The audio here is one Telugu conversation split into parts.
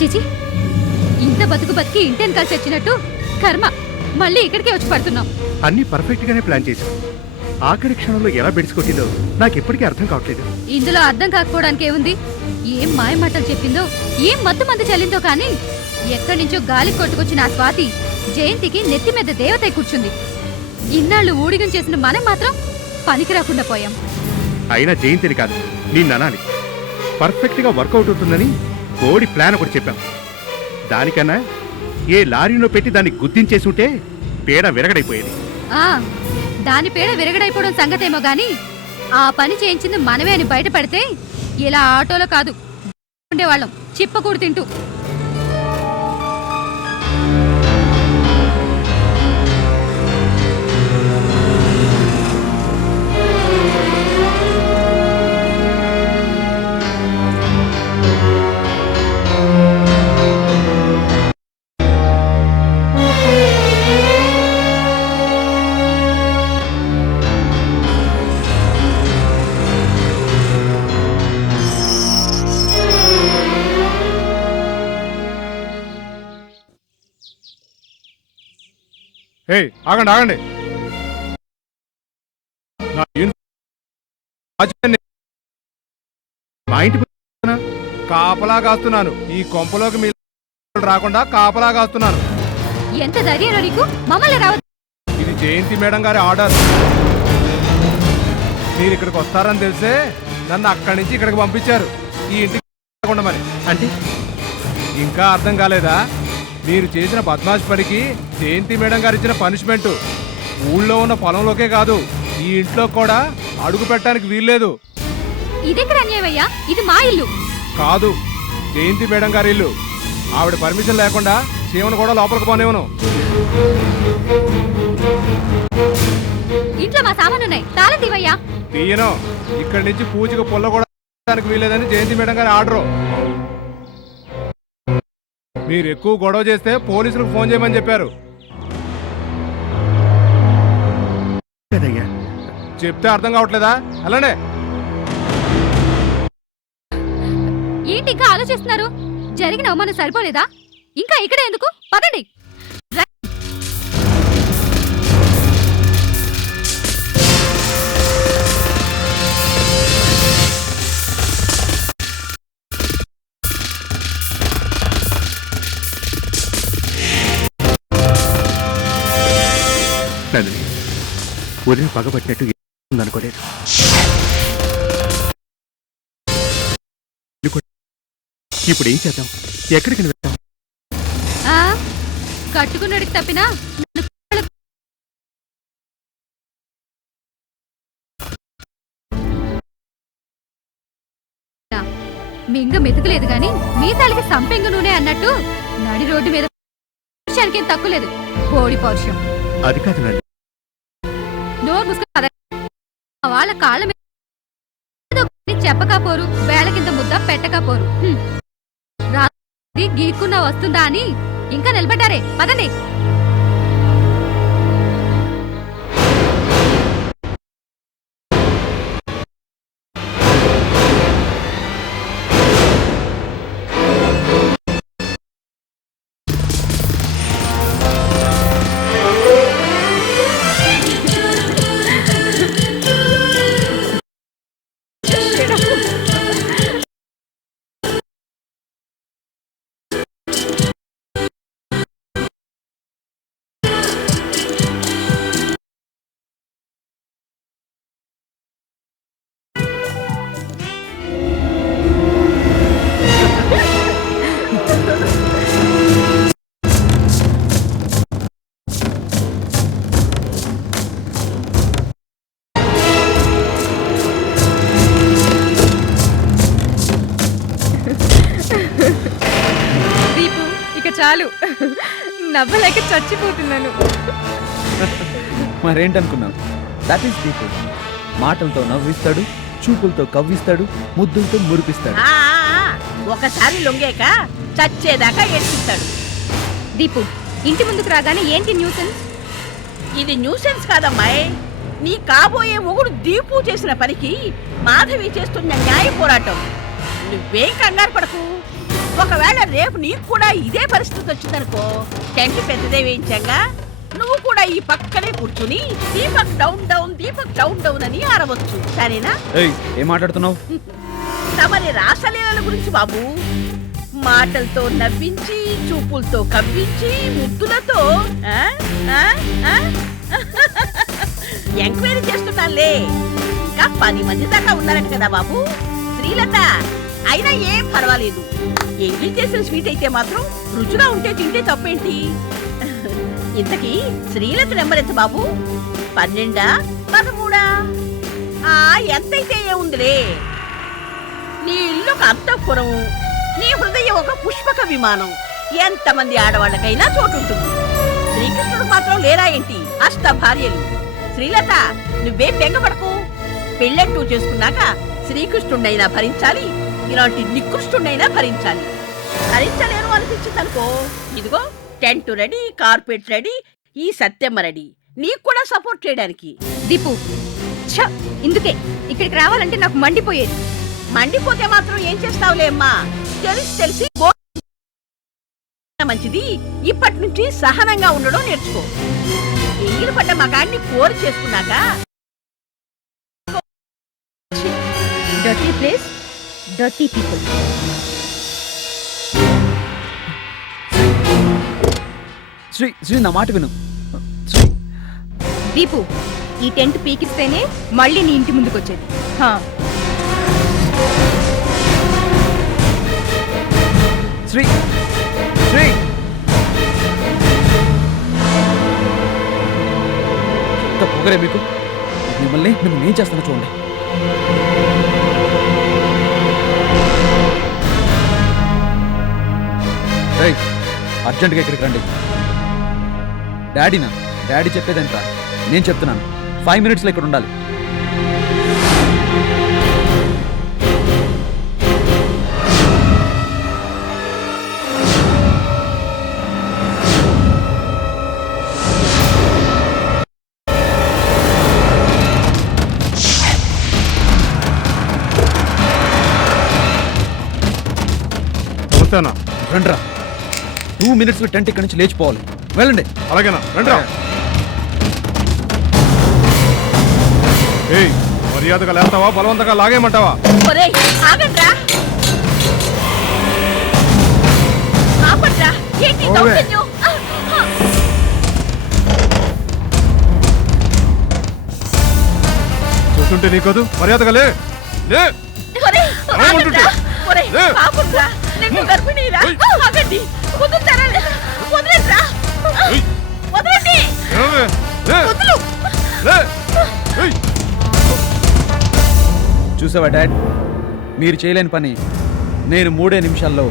చిచి, ఇంత బతుకు బతికి ఇంటెన్ కలిసి వచ్చినట్టు కర్మ మళ్ళీ ఇక్కడికే వచ్చి పడుతున్నాం. అన్ని పర్ఫెక్ట్ గానే ప్లాన్ చేశాం. ఆఖరి క్షణంలో ఎలా బెడిసికొట్టిందో నాకు ఎప్పటికీ అర్థం కావట్లేదు. ఇందులో అర్థం కాకపోవడానికి ఏముంది? ఏం మాయమాటలు చెప్పిందో, ఏం మత్తు మంది చల్లిందో కానీ ఎక్కడి నుంచో గాలి కొట్టుకొచ్చిన ఆ స్వాతి జయంతికి నెత్తి మీద దేవత కూర్చుంది. ఇన్నాళ్ళు ఊడిగం చేసిన మనం మాత్రం పనికి రాకుండా పోయాం. అయినా జయంతిని కాదు, నిన్ను అనాలి. పర్ఫెక్ట్ గా వర్కౌట్ అవుతుందని కోడి ప్లాన్ ఒకటి చెప్పాం. దానికన్నా ఏ లారీలో పెట్టి దాన్ని గుద్దించేసి ఉంటే పేడ విరగడైపోయేది. దాని పేడ విరగడైపోవడం సంగతేమో గాని ఆ పని చేయించింది మనమే అని బయటపడితే ఇలా ఆటోలో కాదు ఉండేవాళ్ళం, చిప్పకూడు తింటూ. ఆగండి ఆగండి, మా ఇంటి కాపలా కాస్తున్నాను. ఈ కొంపలోకి మీ రాకుండా కాపలా కాస్తున్నాను. ఎంత ధైర్యం నీకు? మమ్మల్ని రావద్దు. ఇది జయంతి మేడం గారి ఆర్డర్. మీరు ఇక్కడికి వస్తారని తెలిసే నన్ను అక్కడి నుంచి ఇక్కడికి పంపించారు, ఈ ఇంటికి ఉండమని. అంటే ఇంకా అర్థం కాలేదా? మీరు చేసిన బద్మాష్ పనికి జయంతి మేడం గారు ఇచ్చిన పనిష్మెంట్ ఊళ్ళో ఉన్న పొలంలోకే కాదు, ఈ ఇంట్లో కూడా అడుగు పెట్టడానికి వీల్లేదు. ఇదెక్కడ అన్యాయమయ్యా? ఇది మా ఇల్లు కాదు, జయంతి మేడం గారి ఇల్లు. ఆవిడ పర్మిషన్ లేకుండా శివను కూడా లోపలికి పోనేవను. ఇంట్లో మా సామానున్నాయి, తాళం తీవయ్యా. తీయను. ఇక్కడి నుంచి పూజకు పుల్ల కూడా వీల్లేదని జయంతి మేడం గారి ఆర్డరు. మీరు ఎక్కువ గొడవ చేస్తే పోలీసులకు ఫోన్ చేయమని చెప్పారు. చెప్తే అర్థం కావట్లేదా? అలానే ఏంటి ఇంకా ఆలోచిస్తున్నారు? జరిగిన అవమానం సరిపోలేదా? ఇంకా ఇక్కడే ఎందుకు? పదండి. నందిని, వదిన పగబట్టినట్టు ఉందనుకోలేదు. ఇప్పుడు ఏం చేద్దాం? ఎక్కడికి వెళ్తాం? కట్టుకున్నడికి తప్పినా మింగ మెతుకులేదు గాని మీసాలకి సంపెంగ నూనె అన్నట్టు నడి రోడ్డు మీద పౌరుషానికేం తక్కువ లేదు. కోడి పౌరుషం అది కాదు నంది. నోరు ముసుకు వాళ్ళ కాళ్ళ మీద చెప్పకపోరు, వేళ కింద ముద్ద పెట్టకపోరు. రాత్రి గీక్కున్నా వస్తుందా అని ఇంకా నిలబడ్డారే. పదండి. చాలు, నవ్వలేక చచ్చిపోతున్నాను. మరేంటనుకున్నావు? That is Deepu. మాటలతో నవ్విస్తాడు, చూపులతో కవ్విస్తాడు, ముద్దులతో మురిపిస్తాడు. ఒకసారి లొంగాక చచ్చేదాకా ఏడ్పిస్తాడు. దీపు, ఇంటి ముందుకు రాగానే ఏంటి న్యూసెన్స్? ఇది న్యూసెన్స్ కాదమ్మాయి, నీ కాబోయే మొగుడు దీపు చేసిన పనికి మాధవి చేస్తున్న న్యాయ పోరాటం. నువ్వేం కంగారు పడకు, ఒకవేళ రేపు నీకు కూడా ఇదే పరిస్థితి వచ్చిందనుకో, టెంట్ పెద్దదే వేయించాగా నువ్వు కూడా ఈ పక్కనే కూర్చుని Deepak down down Deepak down down అని ఆరవచ్చు. సరేనా? ఏయ్, ఏం మాట్లాడుతున్నావు? తమరి రాసలీలల గురించి బాబు. మాటలతో నవ్వించి, చూపులతో కవ్వించి, ముద్దులతో ఆ? ఆ? ఆ? ఎంక్వైరీ చేస్తున్నానులే. ఇంకా 10 మంది దాకా ఉన్నారట కదా బాబు. శ్రీలత అయినా ఏం పర్వాలేదు. ఎంగిల్ చేసిన స్వీట్ అయితే మాత్రం రుచిగా ఉంటే తింటే తప్పేంటి? ఇంతకీ శ్రీలత నెంబర్ ఎంత బాబు? 12, 13? ఎంతైతే ఏముందిలే. నీ ఇల్లు ఒక అంతఃపురం, నీ హృదయం ఒక పుష్పక విమానం. ఎంతమంది ఆడవాళ్ళకైనా చోటు ఉంటుంది. శ్రీకృష్ణుడు మాత్రం లేరా ఏంటి? అష్ట భార్యలు. శ్రీలత నువ్వేం బెంగపడకు. పెళ్ళంటూ చేసుకున్నాక శ్రీకృష్ణుడైనా భరించాలి, ఇలాంటి నికృష్ణుడైనా భరించాలి. భరించలేను అనిపించిందనుకో, ఇదిగో టెంట్ రెడీ, కార్పెట్ రెడీ, ఈ సత్యమ్మ రెడీ నీకు కూడా సపోర్ట్ చేయడానికి. దీపు ఛ, ఇందుకే ఇక్కడికి రావాలంటే నాకు మండిపోయేది. మండిపోతే మాత్రం ఏం చేస్తావులే అమ్మా. తెలిసి మంచిది. ఇప్పటి నుంచి సహనంగా ఉండడం నేర్చుకో. ఎంగిలి పడ్డ మగాడిని కోరి చేసుకున్నాక dirty place, dirty people. Sri నా మాట విను. శ్రీ, దీపు ఈ టెంట్ పీకిస్తేనే మళ్ళీ నీ ఇంటి ముందుకు వచ్చేది. శ్రీ, శ్రీ, ఎంత పొగరే మీకు. మిమ్మల్ని ఏం చేస్తానో చూడండి. అర్జెంట్గా ఇక్కడికి రండి. డాడీ చెప్పేదంట, నేను చెప్తున్నాను. 5 minutesలో ఇక్కడ ఉండాలి. రండ్రా. 2 minutesలో టెంట్ ఇక్కడి నుంచి లేచిపోవాలి. వెళ్ళండి. అలాగేనా? రండ్రా. ఏయ్, మర్యాదగా లేస్తావా, బలవంతంగా లాగేయమంటావా? ఒరేయ్, ఆగండ్రా. ఆపండ్రా. ఏంటి దౌర్జన్యం? చూస్తుంటే నీకోదు. మర్యాదగా లే. ఒరేయ్, ఏమంటుంటే? ఆగండ్రా. ఒరేయ్, లే. ఆపండ్రా. నిన్ను గర్భిణీరా? ఏయ్. ఆగండి. వదులుతారా? వదలండ్రా. ఏయ్. వదలండి. ఏమే? లే. వదులు. లే. ఏయ్. చూసావా డాడ్, మీరు చేయలేని పని నేను 3 నిమిషాల్లో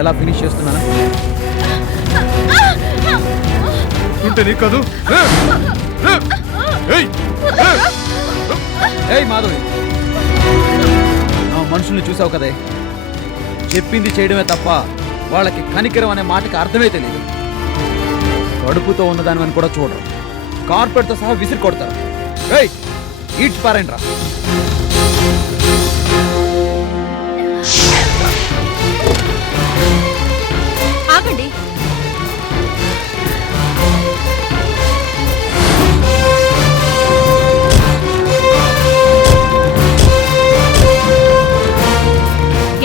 ఎలా ఫినిష్ చేస్తున్నాను. చూస్తుంటే నీకోదు. లే. లే. ఏయ్. లే. ఏయ్ మాధవి, నా మనుషుల్ని చూసావు కదే, చెప్పింది చేయడమే తప్ప వాళ్ళకి కనికరం అనే మాటకి అర్థమే తెలియదు. కడుపుతో ఉన్నదాని కూడా చూడరు. కార్పెట్తో సహా విసిరి కొడతారు. ఏయ్, ఈడ్చి పారండి రా. ఆగండి.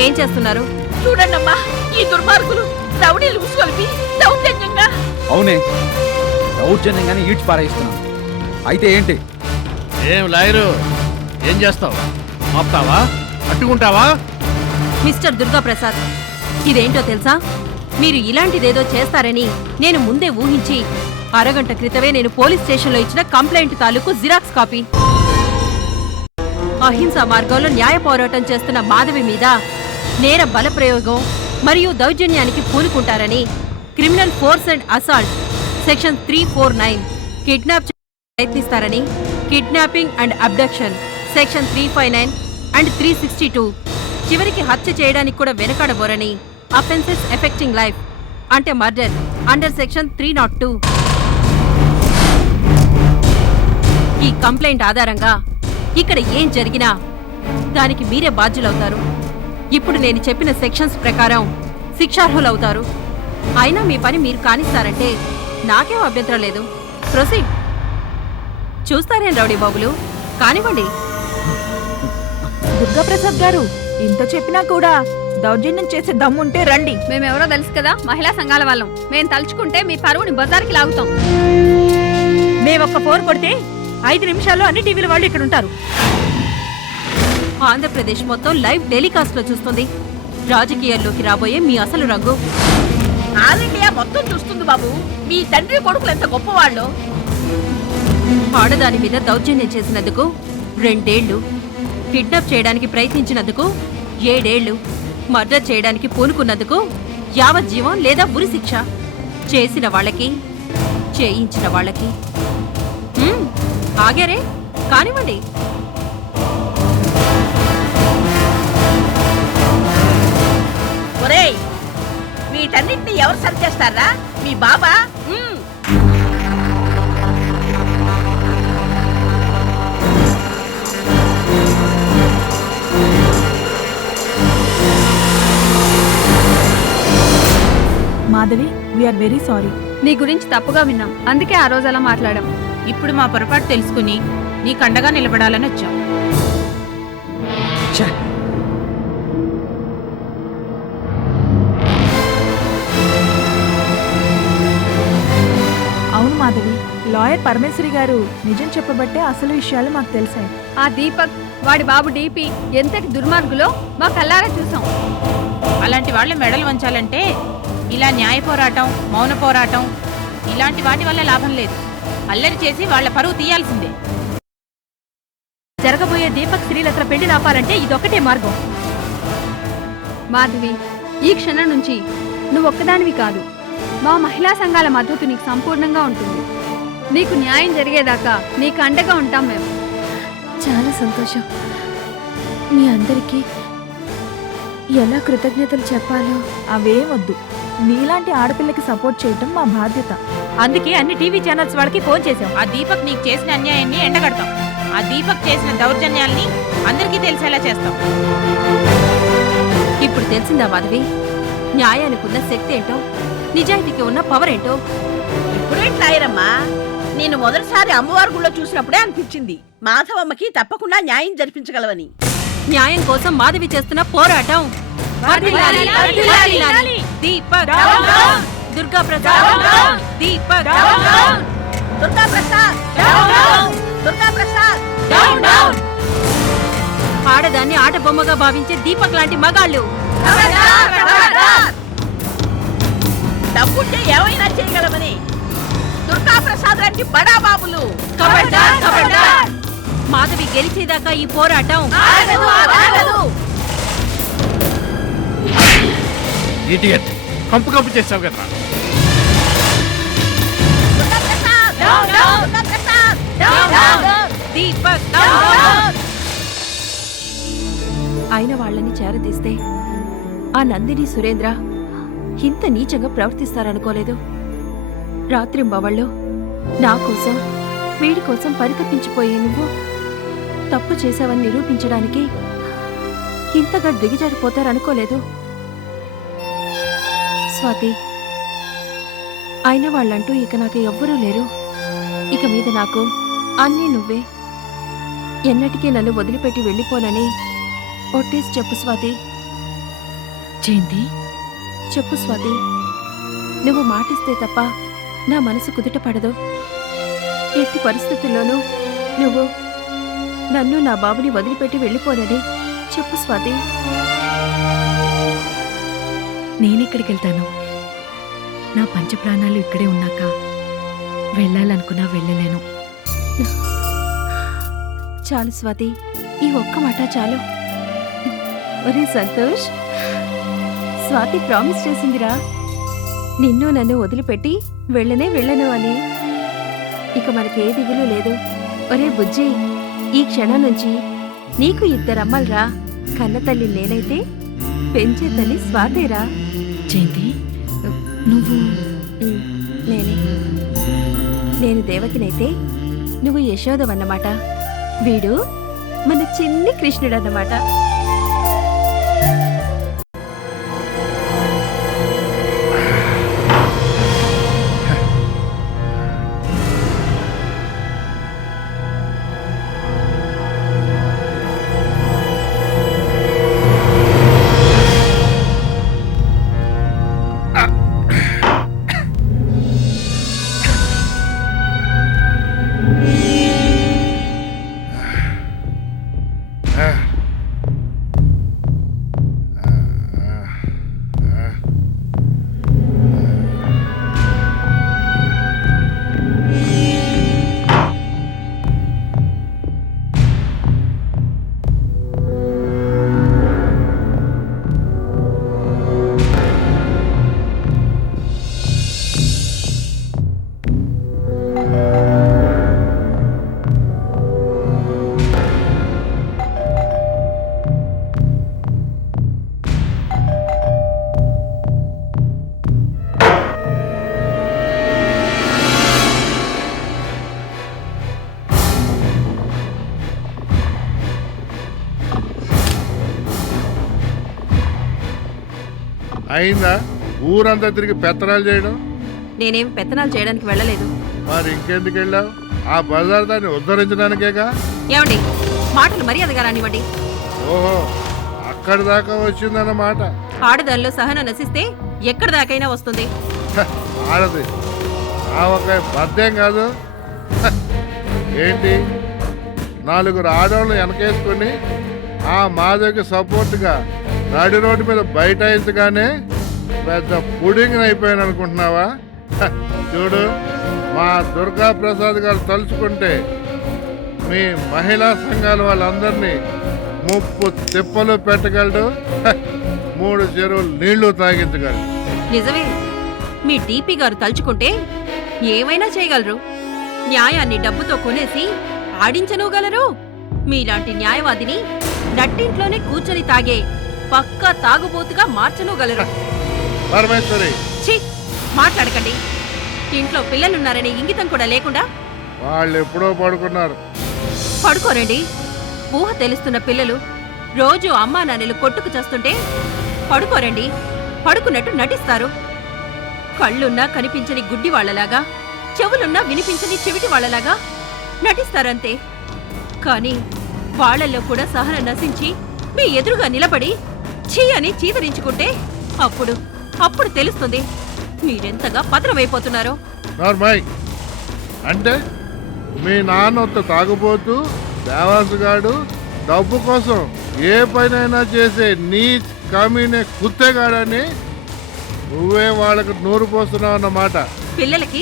ఏం చేస్తున్నారు? చూడండమ్మా, ఈ దుర్మార్గులు రౌడీలు ఉసుకొల్పి దౌర్జన్యంగా. అవునే, దౌర్జన్యంగానే ఈడ్చి పారేస్తున్నాను. అయితే ఏంటి? ఏం లాయరు, ఏం చేస్తావు? ఆపుతావా? అడ్డుకుంటావా? మిస్టర్ దుర్గాప్రసాద్, ఇదేంటో తెలుసా? మీరు ఇలాంటిదేదో చేస్తారని నేను ముందే ఊహించి అరగంట క్రితమే నేను పోలీస్ స్టేషన్లో ఇచ్చిన కంప్లైంట్ తాలూకు జిరాక్స్ కాపీ, అహింసా మార్గంలో న్యాయ పోరాటం చేస్తున్న మాధవి మీద నేర బలప్రయోగం మరియు దౌర్జన్యానికి పూనుకుంటారని criminal force and assault section 349, kidnap ప్రయత్నిస్తారని kidnapping and abduction section 359 and 362, చివరికి హత్య చేయడానికి కూడా వెనకాడబోరని అఫెన్సెస్ ఎఫెక్టింగ్ లైఫ్ అంటే మర్డర్ అండర్ సెక్షన్ 302. ఈ కంప్లైంట్ ఆధారంగా ఇక్కడ ఏం జరిగినా దానికి మీరే బాధ్యులవుతారు. ఇప్పుడు నేను చెప్పిన సెక్షన్స్ ప్రకారం శిక్షార్హులవుతారు. అయినా మీ పని మీరు కానిస్తారంటే నాకేం అభ్యంతరం లేదు. ప్రొసీడ్. చూస్తారేం రౌడీ బాబులు, కానివ్వండి. దుర్గాప్రసాద్ గారు, ఇంత చెప్పినా కూడా దౌర్జన్యం చేసే దమ్ముంటే రండి. మేమెవరో తెలుసు కదా, మహిళా సంఘాల వాళ్ళం. మేము తలుచుకుంటే మీ పరువుని బజార్కి లాగుతాం. మేమొక్క ఫోన్ కొడితే 5 నిమిషాల్లో అన్ని టీవీల వాళ్ళు ఇక్కడ ఉంటారు. ఆంధ్రప్రదేశ్ మొత్తం లైవ్ టెలికాస్ట్ లో చూస్తుంది రాజకీయాల్లోకి రాబోయే మీ అసలు రంగు. ఆల్ ఇండియా మొత్తం చూస్తుంది బాబు. మీ తండ్రి కొడుకులు ఎంత గొప్పవాళ్ళు. ఆడదాని మీద దౌర్జన్యం చేసినందుకు 2 ఏళ్లు, కిడ్నాప్ చేయడానికి ప్రయత్నించినందుకు 7 ఏళ్లు, మర్డర్ చేయడానికి పూనుకున్నందుకు యావజ్జీవం లేదా ఉరి శిక్ష. చేసిన వాళ్ళకి, చేయించిన వాళ్ళకి. ఆగారే, కానివ్వండి. ఒరేయ్, వీటన్నిటిని ఎవరు సరి చేస్తారా? మీ బాబా? Madhavi, we are very sorry. నీ గురించి తప్పుగా విన్నాం, అందుకే ఆ రోజు అలా మాట్లాడాం. ఇప్పుడు మా పొరపాటు తెలుసుకుని నీకు అండగా నిలబడాలని వచ్చాం. ఛే! అవును మాధవి, లాయర్ పరమేశ్వరి గారు నిజం చెప్పబట్టే అసలు విషయాలు మాకు తెలిసాయి. ఆ దీపక్, వాడి బాబు డీపీ ఎంతటి దుర్మార్గులో మా కల్లారా చూసాం. అలాంటి వాళ్ళ మెడలు వంచాలంటే ఇలా న్యాయ పోరాటం, మౌన పోరాటం ఇలాంటి వాటి వల్ల లాభం లేదు. అల్లరి చేసి వాళ్ళ పరువు తీయాల్సిందే. జరగబోయే దీపక్ శ్రీలతల పెళ్లి ఆపాలంటే ఇదొక్కటే మార్గం. మాధవి, ఈ క్షణం నుంచి నువ్వు ఒక్కదానివి కాదు, మా మహిళా సంఘాల మద్దతు నీకు సంపూర్ణంగా ఉంటుంది. నీకు న్యాయం జరిగేదాకా నీకు అండగా ఉంటాం మేము. చాలా సంతోషం. మీ అందరికీ ఎలా కృతజ్ఞతలు చెప్పాలో అవేం వద్దు. నీలాంటి ఆడపిల్లకి సపోర్ట్ చేయటం మా బాధ్యత. అందుకే అన్ని టీవీ ఛానల్స్ వాళ్ళకి ఫోన్ చేశాం. ఆ దీపక్ నీకు చేసిన అన్యాయాన్ని ఎండగడతాం. ఆ దీపక్ చేసిన దౌర్జన్యాల్ని అందరికీ తెలిసేలా చేస్తాం. ఇప్పుడు తెలిసిందా మాధవి, న్యాయానికి ఉన్న శక్తి ఏంటో, నిజాయితీకి ఉన్న పవర్ ఏంటో? ఇప్పుడేంటి లాయరమ్మా? నేను మొదటిసారి అమ్మవారి గుళ్ళో చూసినప్పుడే అనిపించింది మాధవమ్మకి తప్పకుండా న్యాయం జరిపించగలవని. న్యాయం కోసం మాధవి చేస్తున్న పోరాటం వర్ధిల్లాలి, వర్ధిల్లాలి. దీపక్ దుర్గా ప్రసాద్, దీపక్ దుర్గా ప్రసాద్, దుర్గా ప్రసాద్. ఆడదాన్ని ఆట బొమ్మగా భావించే దీపక్ లాంటి మగాళ్ళు డబ్బుంటే ఏమైనా చేయగలమని దుర్గా ప్రసాద్ లాంటి బడా బాబులు. ఖబర్దార్, ఖబర్దార్. మాధవి గెలిచేదాకా ఈ పోరాటం ఆగదు, ఆగదు. ఇడియట్, కంపు కంపు చేసావు కదా. దుర్గా ప్రసాద్, దుర్గా ప్రసాద్. దీపక్ అయిన వాళ్ళని చేరదీస్తే ఆ నందిని సురేంద్ర ఇంత నీచంగా ప్రవర్తిస్తారనుకోలేదు. రాత్రింబవళ్ళు నా కోసం, వీడి కోసం పరితపించిపోయే నువ్వు తప్పు చేశావని నిరూపించడానికి ఇంతగా దిగజారిపోతారనుకోలేదు. స్వాతి, అయిన వాళ్ళంటూ ఇక నాకు ఎవ్వరూ లేరు. ఇక మీద నాకు అన్నీ నువ్వే. ఎన్నటికీ నన్ను వదిలిపెట్టి వెళ్ళిపోనని ఒట్టేసి చెప్పు స్వాతి. జయంతి, చెప్పు స్వాతి. నువ్వు మాటిస్తే తప్ప నా మనసు కుదుట పడదు. ఎట్టి పరిస్థితుల్లోనూ నువ్వు నన్ను, నా బాబుని వదిలిపెట్టి వెళ్ళిపోనని చెప్పు స్వాతి. నేనెక్కడికి వెళ్తాను? నా పంచప్రాణాలు ఇక్కడే ఉన్నాక వెళ్ళాలనుకున్నా వెళ్ళలేను. చాలు స్వాతి, ఈ ఒక్క మాట చాలు. ఒరే సంతోష్, స్వాతి ప్రామిస్ చేసిందిరా, నిన్ను నన్ను వదిలిపెట్టి వెళ్ళను అని. ఇక మనకే దిగులు లేదు. ఒరే బుజ్జి, ఈ క్షణం నుంచి నీకు 2 అమ్మలరా. కన్నతల్లి నేనైతే పెంచే తల్లి స్వాతేరా. జయంతి, నువ్వు నేనే. నేను దేవకినైతే నువ్వు యశోదవన్నమాట. వీడు మన చిన్ని కృష్ణుడన్నమాట. అయిందా ఊరంతా తిరిగి పెత్తనాలు చేయడం? నేనేం పెత్తనాలు చేయడానికి వెళ్ళలేదు. మరి ఇంకెందుకు వెళ్ళావు? ఆ బజార్ దాన్ని ఉద్ధరించడానికేగా. ఏమండి, మాటలు మర్యాదగా రానివ్వండి. ఓహో, అక్కడి దాకా వచ్చిందన్నమాట. ఆడదానిలో సహనం నశిస్తే ఎక్కడి దాకైనా వస్తుంది. హ, ఆడది ఆ ఒక బద్దేం కాదు. హ, ఏంటి 4 ఆడవాళ్ళు వెనకేసుకుని ఆ మాధవికి సపోర్ట్గా నడి రోడ్డు మీద బైఠాయించగానే పెద్ద పుడింగ్ అయిపోయాను అనుకుంటున్నావా? హ, చూడు, మా దుర్గా ప్రసాద్ గారు తలుచుకుంటే మీ మహిళా సంఘాల వాళ్ళందరినీ ముప్పు తిప్పలు పెట్టగలడు. హ, 3 చెరువులు నీళ్లు తాగించగలడు. నిజమే, మీ డీపీ గారు తలుచుకుంటే ఏమైనా చేయగలరు. న్యాయాన్ని డబ్బుతో కొనేసి ఆడించనుగలరు. మీలాంటి న్యాయవాదిని నట్టింట్లోనే కూర్చొని తాగే పక్కా తాగుబోతుగా మార్చనుగలరు. పరమేశ్వరి, ఛీ, మాట్లాడకండి. ఇంట్లో పిల్లలున్నారనే ఇంగితం కూడా లేకుండా వాళ్ళు ఎప్పుడో పడుకున్నారు. పడుకోరండి. ఊహ తెలుస్తున్న పిల్లలు రోజు అమ్మా నాన్నలు కొట్టుకు చేస్తుంటే పడుకోరండి. పడుకున్నట్టు నటిస్తారు. కళ్ళున్నా కనిపించని గుడ్డి వాళ్లలాగా, చెవులున్నా వినిపించని చెవిటి వాళ్లలాగా నటిస్తారంతే. కానీ వాళ్లలో కూడా సహనం నశించి మీ ఎదురుగా నిలబడి ఛీ అని చీదరించుకుంటే అప్పుడు తెలుస్తుంది మీరెంతగా పతనమైపోతున్నారో. నార్మల్ అంటే మీ నాన్న తాగుబోతూ దేవాసుగాడు డబ్బు కోసం ఏ పనైనా చేసే నీ కమీనే కుత్తేగాడని నువ్వే వాళ్ళకు నూరు పోస్తున్నావు అన్నమాట. పిల్లలకి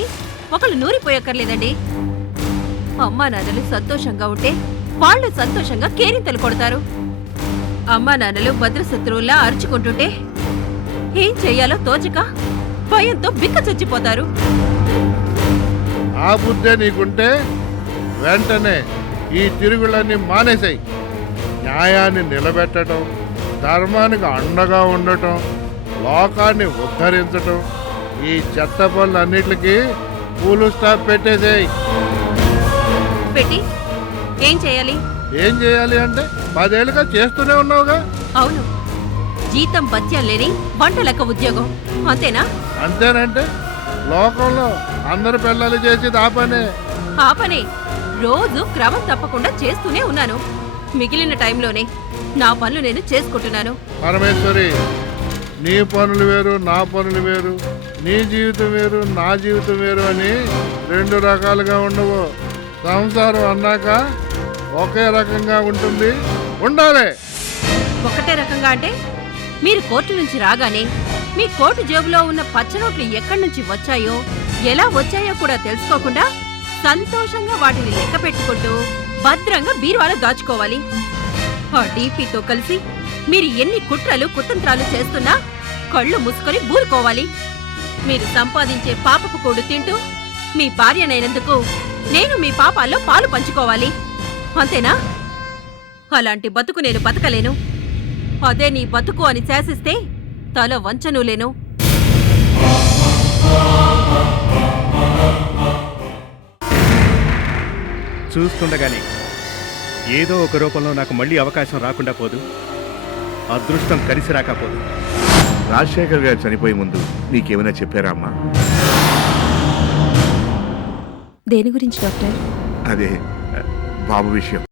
ఒకళ్ళు నూరిపోయక్కర్లేదండి. అమ్మా నాన్నలు సంతోషంగా ఉంటే వాళ్ళు సంతోషంగా కేరింతలు కొడతారు. అమ్మా నాన్నలు భద్రశత్రువుల్లా అరుచుకుంటుంటే ఏం చెయ్యాలో తోచక భయంతో బిక్క చచ్చిపోతారు. ఆ బుద్ధే నీకుంటే వెంటనే ఈ తిరుగులన్నీ మానేసాయి. న్యాయాన్ని నిలబెట్టడం, ధర్మానికి అండగా ఉండటం, లోకాన్ని ఉద్ధరించటం, ఈ చెత్త పనులన్నిటికీ పూలు స్టాప్ పెట్టేసేయి. పెట్టి ఏం చేయాలి? ఏం చేయాలి అంటే 10 ఏళ్ళుగా చేస్తూనే ఉన్నావుగా. అవును, జీతం బత్యం లేని వంటలక్క ఉద్యోగం, అంతేనా? అంతేనంటే లోకంలో అందరు పిల్లలు చేసేది ఆ పనే. ఆ పనే రోజు క్రమం తప్పకుండా చేస్తూనే ఉన్నాను. మిగిలిన టైంలోనే నా పనులు నేను చేసుకుంటున్నాను. పరమేశ్వరి, నీ పనులు వేరు, నా పనులు వేరు, నీ జీవితం వేరు, నా జీవితం వేరు అని 2 రకాలుగా ఉండవు. సంసారం అన్నాక ఒకే రకంగా ఉంటుంది, ఉండాలి. ఒకటే రకంగా అంటే మీరు కోర్టు నుంచి రాగానే మీ కోటు జేబులో ఉన్న పచ్చనోట్లు ఎక్కడి నుంచి వచ్చాయో, ఎలా వచ్చాయో కూడా తెలుసుకోకుండా సంతోషంగా వాటిని లెక్క పెట్టుకుంటూ భద్రంగా బీరువాలో దాచుకోవాలి. ఆ డీపీతో కలిసి మీరు ఎన్ని కుట్రలు కుతంత్రాలు చేస్తున్నా కళ్ళు మూసుకొని బూరుకోవాలి. మీరు సంపాదించే పాపపు కూడు తింటూ మీ భార్యనైనందుకు నేను మీ పాపాల్లో పాలు పంచుకోవాలి. అంతేనా? అలాంటి బతుకు నేను బతకలేను. అదే నీ బతుకు అని శాసిస్తే తల వంచనులేను. చూస్తుండగానే ఏదో ఒక రూపంలో నాకు మళ్ళీ అవకాశం రాకుండా పోదు, అదృష్టం కలిసి రాకపోదు. రాజశేఖర్ గారు చనిపోయే ముందు నీకేమైనా చెప్పారా అమ్మా? దేని గురించి డాక్టర్? అదే బాబు విషయం.